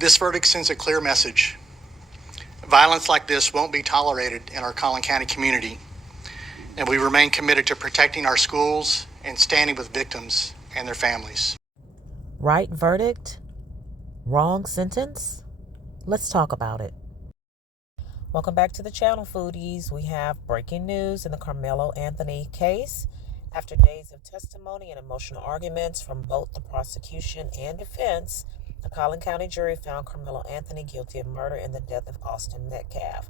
This verdict sends a clear message. Violence like this won't be tolerated in our Collin County community, and we remain committed to protecting our schools and standing with victims and their families. Right verdict? Wrong sentence? Let's talk about it. Welcome back to the channel, foodies. We have breaking news in the KARMELO Anthony case. After days of testimony and emotional arguments from both the prosecution and defense, the Collin County jury found KARMELO Anthony guilty of murder in the death of Austin Metcalf.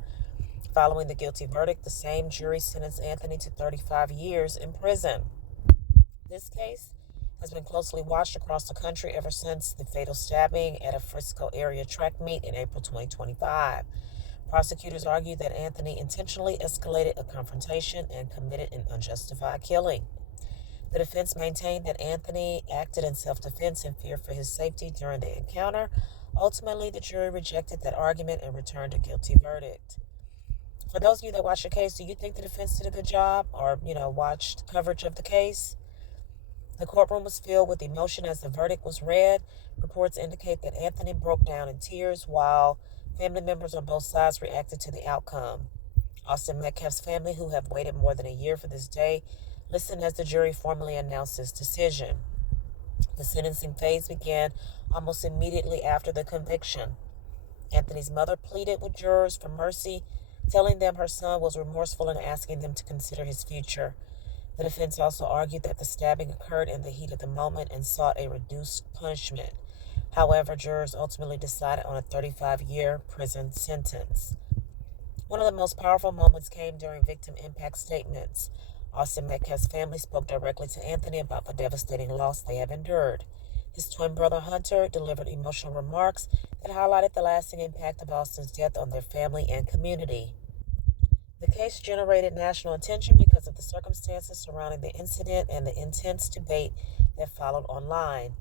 Following the guilty verdict, the same jury sentenced Anthony to 35 years in prison. This case has been closely watched across the country ever since the fatal stabbing at a Frisco area track meet in April 2025. Prosecutors argued that Anthony intentionally escalated a confrontation and committed an unjustified killing. The defense maintained that Anthony acted in self-defense and fear for his safety during the encounter. Ultimately, the jury rejected that argument and returned a guilty verdict. For those of you that watched the case, do you think the defense did a good job or, watched coverage of the case? The courtroom was filled with emotion as the verdict was read. Reports indicate that Anthony broke down in tears while family members on both sides reacted to the outcome. Austin Metcalf's family, who have waited more than a year for this day, listened as the jury formally announced its decision. The sentencing phase began almost immediately after the conviction. Anthony's mother pleaded with jurors for mercy, telling them her son was remorseful and asking them to consider his future. The defense also argued that the stabbing occurred in the heat of the moment and sought a reduced punishment. However, jurors ultimately decided on a 35-year prison sentence. One of the most powerful moments came during victim impact statements. Austin Metcalf's family spoke directly to Anthony about the devastating loss they have endured. His twin brother Hunter delivered emotional remarks that highlighted the lasting impact of Austin's death on their family and community. The case generated national attention because of the circumstances surrounding the incident and the intense debate that followed online.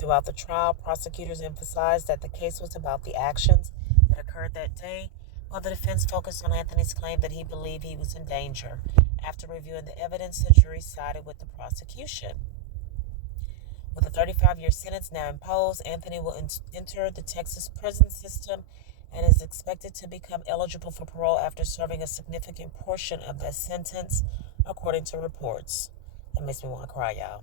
Throughout the trial, prosecutors emphasized that the case was about the actions that occurred that day, while the defense focused on Anthony's claim that he believed he was in danger. After reviewing the evidence, the jury sided with the prosecution. With a 35-year sentence now imposed, Anthony will enter the Texas prison system and is expected to become eligible for parole after serving a significant portion of that sentence, according to reports. That makes me want to cry, y'all.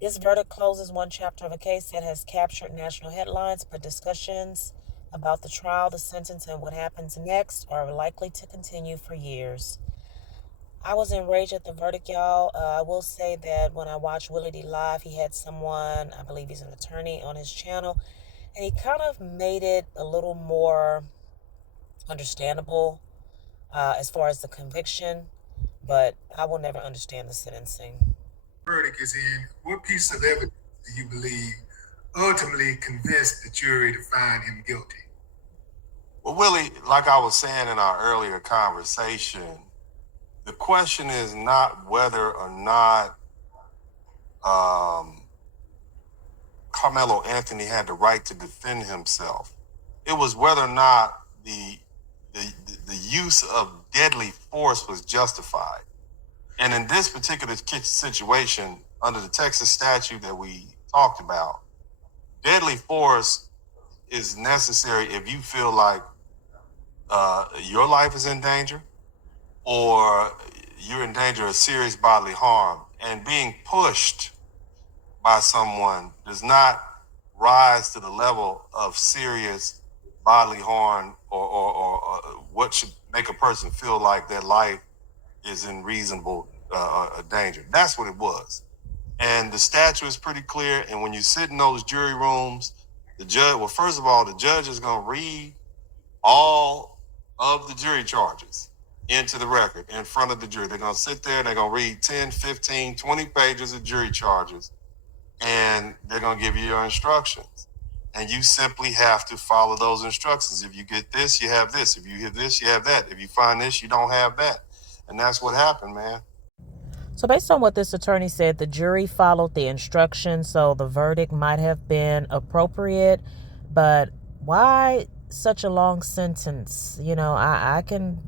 This verdict closes one chapter of a case that has captured national headlines, but discussions about the trial, the sentence, and what happens next are likely to continue for years. I was enraged at the verdict, y'all. I will say that when I watched Willie D Live, he had someone, I believe he's an attorney, on his channel, and he kind of made it a little more understandable as far as the conviction, but I will never understand the sentencing. Verdict is in, what piece of evidence do you believe ultimately convinced the jury to find him guilty? Well, Willie, like I was saying in our earlier conversation, the question is not whether or not KARMELO Anthony had the right to defend himself. It was whether or not the use of deadly force was justified. And in this particular situation, under the Texas statute that we talked about, deadly force is necessary if you feel like your life is in danger or you're in danger of serious bodily harm. And being pushed by someone does not rise to the level of serious bodily harm or what should make a person feel like their life is in reasonable danger. That's what it was. And the statute is pretty clear. And when you sit in those jury rooms, the judge, well, first of all, the judge is going to read all of the jury charges into the record in front of the jury. They're going to sit there, they're going to read 10, 15, 20 pages of jury charges, and they're going to give you your instructions. And you simply have to follow those instructions. If you get this, you have this. If you hear this, you have that. If you find this, you don't have that. And that's what happened, man. So based on what this attorney said, the jury followed the instructions, so the verdict might have been appropriate. But why such a long sentence? I can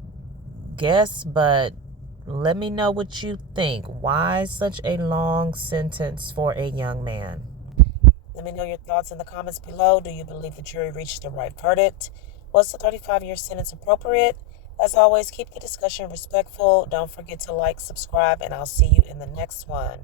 guess, but let me know what you think. Why such a long sentence for a young man? Let me know your thoughts in the comments below. Do you believe the jury reached the right verdict? Was the 35-year sentence appropriate? As always, keep the discussion respectful. Don't forget to like, subscribe, and I'll see you in the next one.